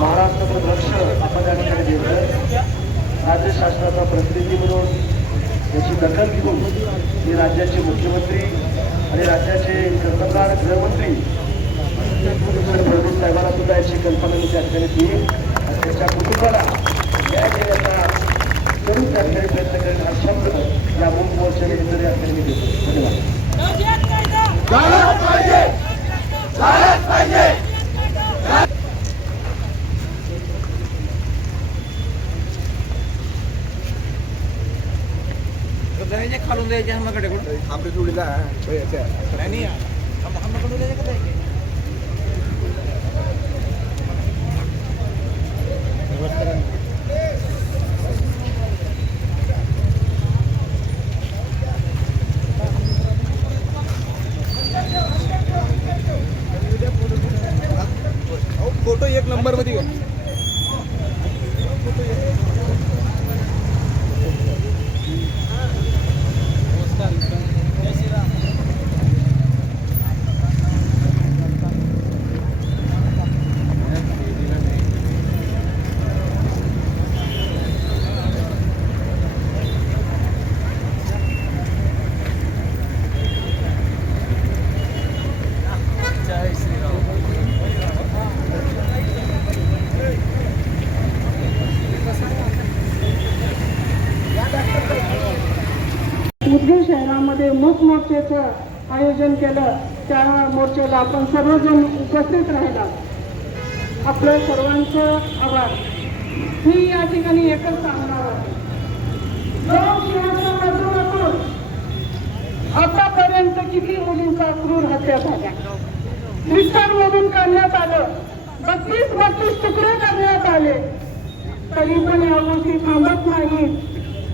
महाराष्ट्राचं लक्ष आपण त्या ठिकाणी दिलं. राज्य शासनाचा प्रतिनिधी म्हणून याची दखल घेऊन ही राज्याचे मुख्यमंत्री आणि राज्याचे कर्तव्यदक्ष गृहमंत्री फडणवीस साहेबांना सुद्धा याची कल्पना मी त्या ठिकाणी देईन आणि त्याच्या कुटुंबाला न्याय देण्याचा करून त्या ठिकाणी प्रयत्न करेन हा शब्द या मूक मोर्चाने इतर या ठिकाणी मी देतो. धन्यवाद. खालून द्यायचे हमकडे कुठं आमच्या जोडीला नाही हमकडून द्यायचे का द्यायचे. फोटो एक नंबर मध्ये घ्या. उदगीर शहरामध्ये मूक मोर्चेचं आयोजन केलं. त्या मोर्चेला आपण सर्वजण उपस्थित राहिला. आपलं सर्वांचं आभार. मी या ठिकाणी एकच सांगणार आहे, आतापर्यंत किती मुलींचा क्रूर हत्या झाल्या, विस्तारमधून काढण्यात आलं, 32 तुकडे करण्यात आले, तरी पण या गोष्टी थांबत नाहीत.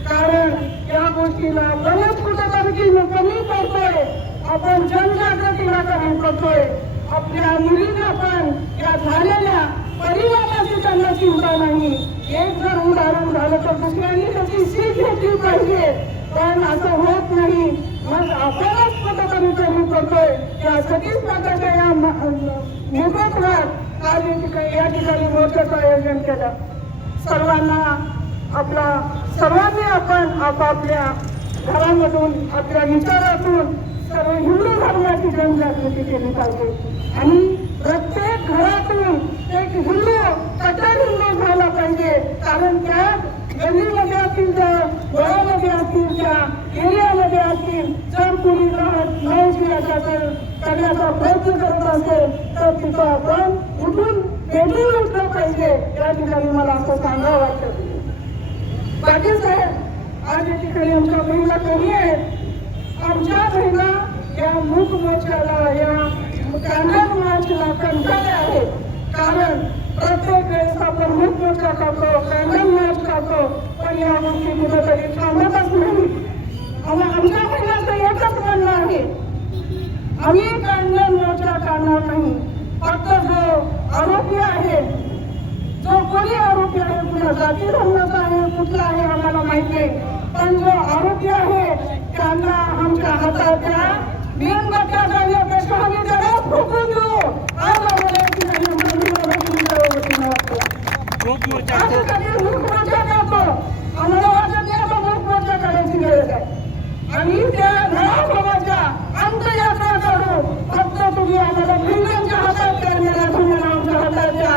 कारण या गोष्टीला बरेच कुठेतरी कमी करतोय. आपण जनजागृतीला कमी करतोय. आपल्या मुलींना पण या झालेल्या परिवाराची त्यांना चिंता नाही. एक जर उदाहरण झालं तर दुसऱ्यांनी त्याची सीख घेतली पाहिजे, पण असं होत नाही. मग आपणच कुठेतरी कमी करतोय. या सतीश प्रकारच्या या मुहूर्तात आज या ठिकाणी मोर्चाचं आयोजन केलं. सर्वांनी आपण आपापल्या घरामधून आपल्या विचारातून सर्व हिंदू धर्माची जनजागृती केली पाहिजे आणि प्रत्येक घरातून एक हिंदू कट्टर हिंदू झाला पाहिजे. कारण त्या गल्लीमध्ये असतील, त्या गावामध्ये असतील, त्या एरियामध्ये असतील, जर कोणी नवशिवाचा करण्याचा प्रयत्न करत असेल तर तिथं आपण उठून पेटून उठलं पाहिजे. या ठिकाणी मला असं सांगावं वाटतं. पाटील साहेब, आज या ठिकाणी आमच्या महिला कमी आहेत. आमच्या महिला या मूक मोर्चाला, या कॅन्डल मार्चला कंटाळल्या आहेत. कारण प्रत्येक वेळेस आपण मूक मोर्चा करतो, कॅन्डल मार्च करतो, पण या गोष्टी कुठेतरी थांबतच नाही. आमच्या महिलांचं एकच म्हणणं आहे, आम्ही कॅन्डल मोर्चा करणार नाही. फक्त जो आरोपी आहे, जो कोणी आरोपी आहे, कुठला जाती धर्माचा आहे, कुठला आहे आम्हाला माहिती आहे, पण जो आरोपी आहे त्यांना आमच्या हाताच्या मेणबत्त्या जाण्यापेक्षा आम्ही त्याला फुकून देऊ. आज आम्हाला या ठिकाणी मूक मोर्चा करतो. आम्हाला वाटत नाही आता मूक मोर्चा करायची गरज आहे. आणि त्या घराबाबाच्या अंत्ययात्रा करू. फक्त तुम्ही आम्हाला महिलांच्या हातात करण्याला तुम्हाला आमच्या हाताच्या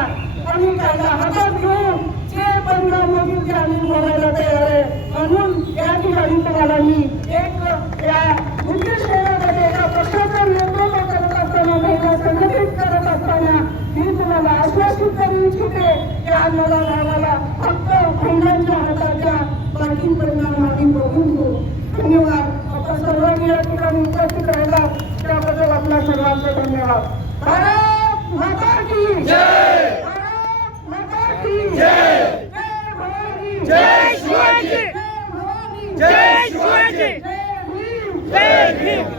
आम्ही त्यांना हातात घेऊन जे परिणाम होतील ते आम्ही बोलायला तयार आहे. म्हणून या ठिकाणी तुम्हाला मी एक या उदगीर शहरामध्ये एका पक्षाचं नेतृत्व करत असताना, महिला संघटित करत असताना मी तुम्हाला आश्वासित करू इच्छिते की आम्हाला फक्त महिलांच्या हाताच्या बाकी परिणाम आम्ही बघून घेऊ. धन्यवाद. आपण सर्वांनी या ठिकाणी उपस्थित राहिलात त्याबद्दल आपल्या सर्वांचे धन्यवाद. भारत माता की जय. भारत माता की जय. जय भवानी. जय शिवाजी. जय भवानी. जय शिवाजी. जय भीम. जय भीम.